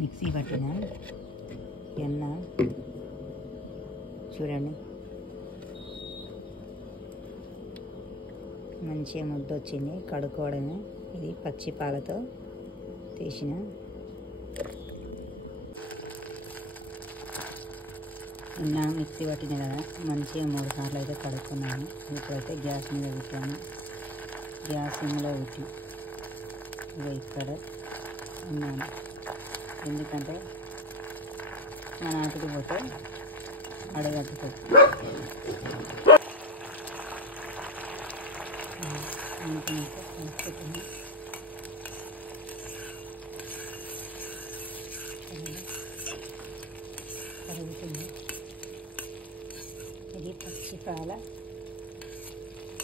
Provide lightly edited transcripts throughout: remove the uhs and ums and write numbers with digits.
Mixie పట్టిన ఎన్న చూడండి మంచిగా ముద్ద వచ్చింది. కడుక్కోవడమే. ఇది పచ్చి పాలతో తీసిన ఎన్న మిక్సీ పట్టిన కదా, మంచిగా 3 సార్లు అయితే కడుక్కున్నాను. ఇప్పుడైతే గ్యాస్ మీద పెట్టాను. గ్యాస్ సిమ్లో పెట్టి ఇక ఇక్కడ ఉన్నాను. ఎందుకంటే మన అటుకు పోతే అడగట్టుతుంది. కరుగుతుంది. ఇది పచ్చి పాల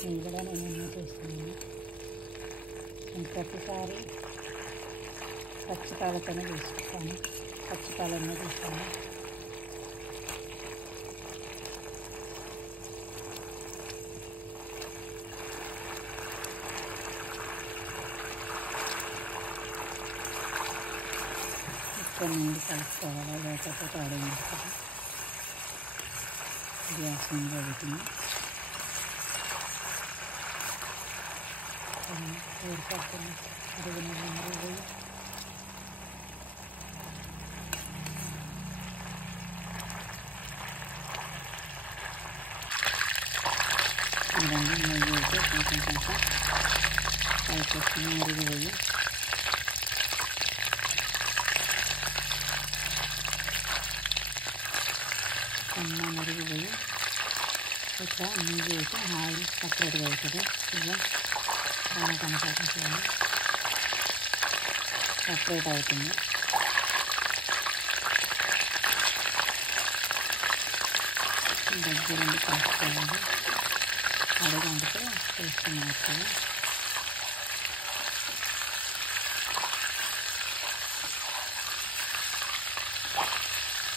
నేను కూడా నేను చేస్తున్నాను. నేను ప్రతిసారి పచ్చి పాలతోనే తీసుకుంటాను. పచ్చి పాలనే తీస్తాను. ఇక్కడ నుండి కలుపుకోవాలి, లేకపోతే అడుగుతుంది. గ్యాస్ మీద పెట్టిన ఏర్పడుతుంది. నెయ్యి అయితే కొంచెం పైకి వస్తుంది. మరిగిపోయి మరిగిపోయి ఇట్లా నెయ్యి అయితే ఆయిల్ సపరేట్గా అవుతుంది. ఇక చాలా కనపడుతుంది, సపరేట్ అవుతుంది. దగ్గరుండి కలుపుకోవాలి. అడుగంటే చేస్తున్నాను కదా.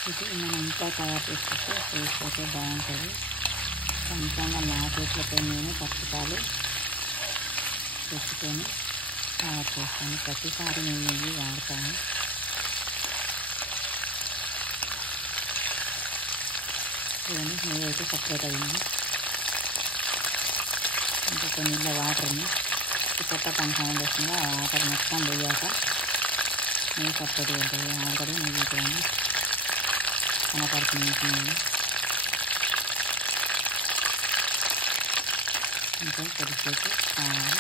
ఇది మనం ఇంకా తయారు చేసుకుంటే టేస్ట్ అయితే బాగుంటుంది. కొంచెంగా మార్కెట్లతో నేను పచ్చిపాలు తెచ్చుకొని తయారు చేస్తాను. ప్రతిసారి నేను నెయ్యి వాడతాను. చూడండి, నెయ్యి అయితే సపరేట్ అయింది. ఇంకా కొన్ని వాటర్ని కొత్త పంచాంగం వస్తుంది. ఆ వాటర్ మొత్తం పోయాక నెయ్యి సపరేట్గా ఉంటుంది. ఆల్రెడీ నెయ్యి కూడా కనపడుతుంది. నెయ్యి ఇంకా కొద్దిసేపు కావాలి.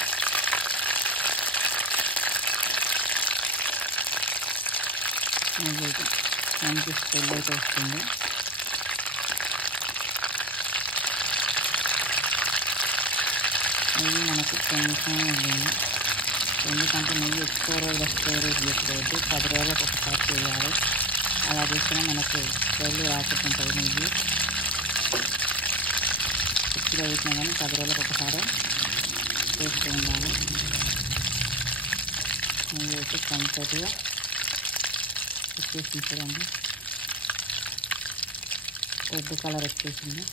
నెయ్యి అయితే మంచి స్మెల్ అయితే వస్తుంది. నెయ్యి మనకు కొంచెం ఉంటుంది. ఎందుకంటే నెయ్యి ఎక్కువ రోజుల స్టోరేజ్ చేసుకోవద్దు. 10 రోజులకు ఒకసారి చేయాలి. అలా చేస్తేనే మనకు రోజులు రాసుకుంటుంది. నెయ్యి ఫ్రిడ్జ్లో వేసినా కానీ 10 రోజులకు ఒకసారి చేస్తూ ఉండాలి. నెయ్యి అయితే కంప్లీట్గా వచ్చేసింది. చూడండి, రెడ్ కలర్ వచ్చేసింది.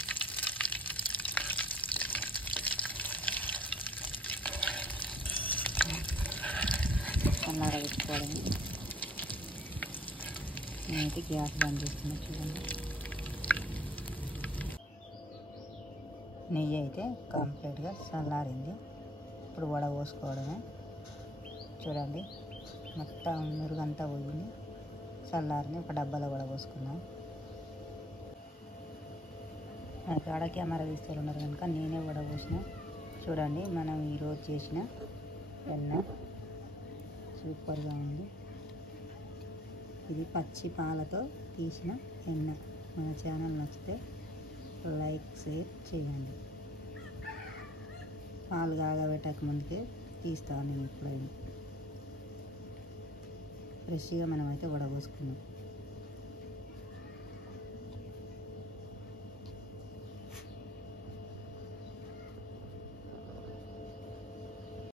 చల్లార పెట్టుకోవడమే. నేనైతే గ్యాస్ బంద్ చేస్తున్నా. చూడండి, నెయ్యి అయితే కంప్లీట్గా చల్లారింది. ఇప్పుడు వడ పోసుకోవడమే. చూడండి, మొత్తం నురుగంతా పోయింది, చల్లారింది. ఒక డబ్బాలో వడ పోసుకున్నాం. నాకు ఆడ కెమెరా తీస్తున్నారు కనుక నేనే వడ పోసిన. చూడండి, మనం ఈరోజు చేసిన వెన్న సూపర్గా ఉంది. ఇది పచ్చి పాలతో తీసిన వెన్న. మన ఛానల్ నచ్చితే లైక్, షేర్ చేయండి. పాలు కాగబెట్టక ముందుకే తీస్తాను నేను. ఎప్పుడైనా ఫ్రెష్గా మనమైతే వడబోసుకున్నాం.